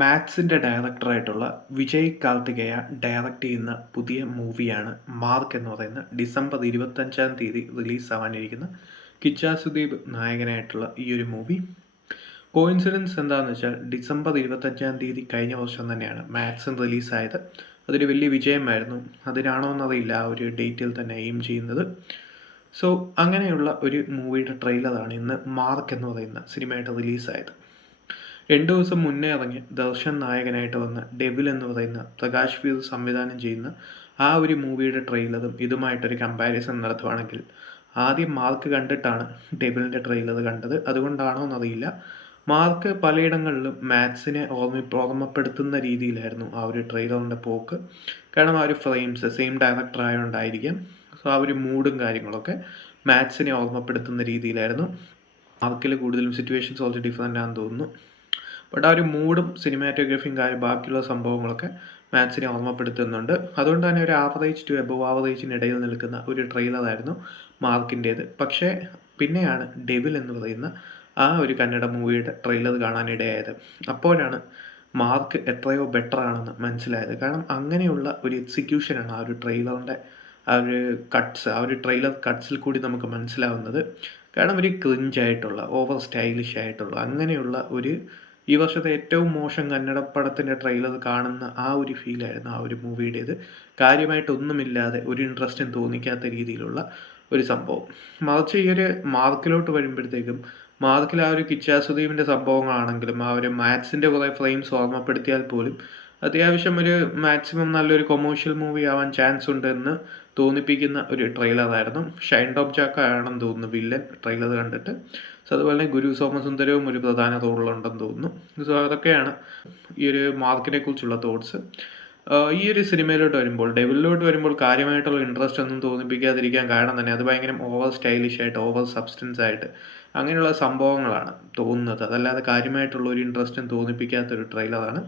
മാത്സിൻ്റെ ഡയറക്ടറായിട്ടുള്ള Vijay Karthikeya direct ചെയ്യുന്ന പുതിയ മൂവിയാണ് മാർക്ക് എന്ന് പറയുന്ന ഡിസംബർ 25 റിലീസാവാനിരിക്കുന്ന കിച്ചാ സുദീപ് നായകനായിട്ടുള്ള ഈ ഒരു മൂവി. കോയിൻസിഡൻസ് എന്താണെന്ന് വെച്ചാൽ ഡിസംബർ 25 കഴിഞ്ഞ വർഷം തന്നെയാണ് മാത്സൻ റിലീസായത്. അതൊരു വലിയ വിജയമായിരുന്നു. അതിനാണോ എന്നറിയില്ല ആ ഒരു ഡേറ്റിൽ തന്നെ എയിം ചെയ്യുന്നത്. സോ അങ്ങനെയുള്ള ഒരു മൂവിയുടെ ട്രെയിലറാണ് ഇന്ന് മാർക്ക് എന്ന് പറയുന്ന സിനിമയായിട്ട് റിലീസായത്. 2 ദിവസം മുന്നേ ഇറങ്ങിയ ദർശൻ നായകനായിട്ട് വന്ന ഡെവിൽ എന്ന് പറയുന്ന പ്രകാശ് വീർ സംവിധാനം ചെയ്യുന്ന ആ ഒരു മൂവിയുടെ ട്രെയിലറും ഇതുമായിട്ടൊരു കമ്പാരിസൺ നടത്തുവാണെങ്കിൽ ആദ്യം മാർക്ക് കണ്ടിട്ടാണ് ഡെവിലിൻ്റെ ട്രെയിലർ കണ്ടത്. അതുകൊണ്ടാണോ എന്നറിയില്ല, മാർക്ക് പലയിടങ്ങളിലും മാത്സിനെ ഓർമ്മപ്പെടുത്തുന്ന രീതിയിലായിരുന്നു ആ ഒരു ട്രെയിലറിൻ്റെ പോക്ക്. കാരണം ആ ഒരു ഫ്രെയിംസ് സെയിം ഡയറക്ടർ ആയതുകൊണ്ടായിരിക്കാം. സോ ആ ഒരു മൂഡും കാര്യങ്ങളൊക്കെ മാത്സിനെ ഓർമ്മപ്പെടുത്തുന്ന രീതിയിലായിരുന്നു. മാർക്കിൽ കൂടുതലും സിറ്റുവേഷൻസ് കുറച്ച് ഡിഫറെൻ്റ് ആണെന്ന് തോന്നുന്നു. ബട്ട് ആ ഒരു മൂഡും സിനിമാറ്റോഗ്രഫിയും ബാക്കിയുള്ള സംഭവങ്ങളൊക്കെ മാത്സിനെ ഓർമ്മപ്പെടുത്തുന്നുണ്ട്. അതുകൊണ്ട് തന്നെ ഒരു ആവറേജ് ടു എബവ് ആവറേജിനിടയിൽ നിൽക്കുന്ന ഒരു ട്രെയിലറായിരുന്നു മാർക്കിൻ്റേത്. പക്ഷേ പിന്നെയാണ് ഡെവിൽ എന്ന് പറയുന്ന ആ ഒരു കന്നഡ മൂവിയുടെ ട്രെയിലർ കാണാനിടയായത്. അപ്പോഴാണ് മാർക്ക് എത്രയോ ബെറ്റർ ആണെന്ന് മനസ്സിലായത്. കാരണം അങ്ങനെയുള്ള ഒരു എക്സിക്യൂഷനാണ് ആ ഒരു ട്രെയിലറിൻ്റെ ആ ഒരു ട്രെയിലർ കട്ട്സിൽ കൂടി നമുക്ക് മനസ്സിലാവുന്നത്. കാരണം ഒരു ക്രിഞ്ചായിട്ടുള്ള ഓവർ സ്റ്റൈലിഷ് ആയിട്ടുള്ള അങ്ങനെയുള്ള ഒരു ഈ വർഷത്തെ ഏറ്റവും മോശം കന്നഡ പടത്തിൻ്റെ ട്രെയിലർ കാണുന്ന ആ ഒരു ഫീലായിരുന്നു ആ ഒരു മൂവിയുടേത്. കാര്യമായിട്ടൊന്നുമില്ലാതെ ഒരു ഇൻട്രസ്റ്റും തോന്നിക്കാത്ത രീതിയിലുള്ള ഒരു സംഭവം. മറിച്ച് ഈ ഒരു മാർക്കിലോട്ട് വരുമ്പോഴത്തേക്കും മാർക്കിൽ ആ ഒരു കിച്ചാ സുദീപിൻ്റെ സംഭവങ്ങളാണെങ്കിലും ആ ഒരു മാത്സിൻ്റെ കുറേ ഫ്രെയിംസ് ഓർമ്മപ്പെടുത്തിയാൽ പോലും അത്യാവശ്യം ഒരു മാക്സിമം നല്ലൊരു കൊമേഴ്ഷ്യൽ മൂവി ആവാൻ ചാൻസ് ഉണ്ടെന്ന് തോന്നിപ്പിക്കുന്ന ഒരു ട്രെയിലറായിരുന്നു. ഷൈൻ ടോപ്പ് ജാക്ക ആണെന്ന് തോന്നുന്നു വില്ലൻ ട്രെയിലർ കണ്ടിട്ട്. സോ അതുപോലെ തന്നെ ഗുരു സോമസുന്ദരവും ഒരു പ്രധാന റോളിലുണ്ടെന്ന് തോന്നുന്നു. സോ അതൊക്കെയാണ് ഈ ഒരു മാർക്കിനെ കുറിച്ചുള്ള തോട്ട്സ്. ഈ ഒരു സിനിമയിലോട്ട് വരുമ്പോൾ ഡെവിലിലോട്ട് വരുമ്പോൾ കാര്യമായിട്ടുള്ള ഇൻട്രസ്റ്റ് ഒന്നും തോന്നിപ്പിക്കാതിരിക്കാൻ കാരണം തന്നെ അത് ഭയങ്കര ഓവർ സ്റ്റൈലിഷ് ആയിട്ട് ഓവർ സബ്സ്റ്റൻസ് ആയിട്ട് അങ്ങനെയുള്ള സംഭവങ്ങളാണ് തോന്നുന്നത്. അതല്ലാതെ കാര്യമായിട്ടുള്ള ഒരു ഇൻട്രസ്റ്റും തോന്നിപ്പിക്കാത്തൊരു ട്രെയിലറാണ്.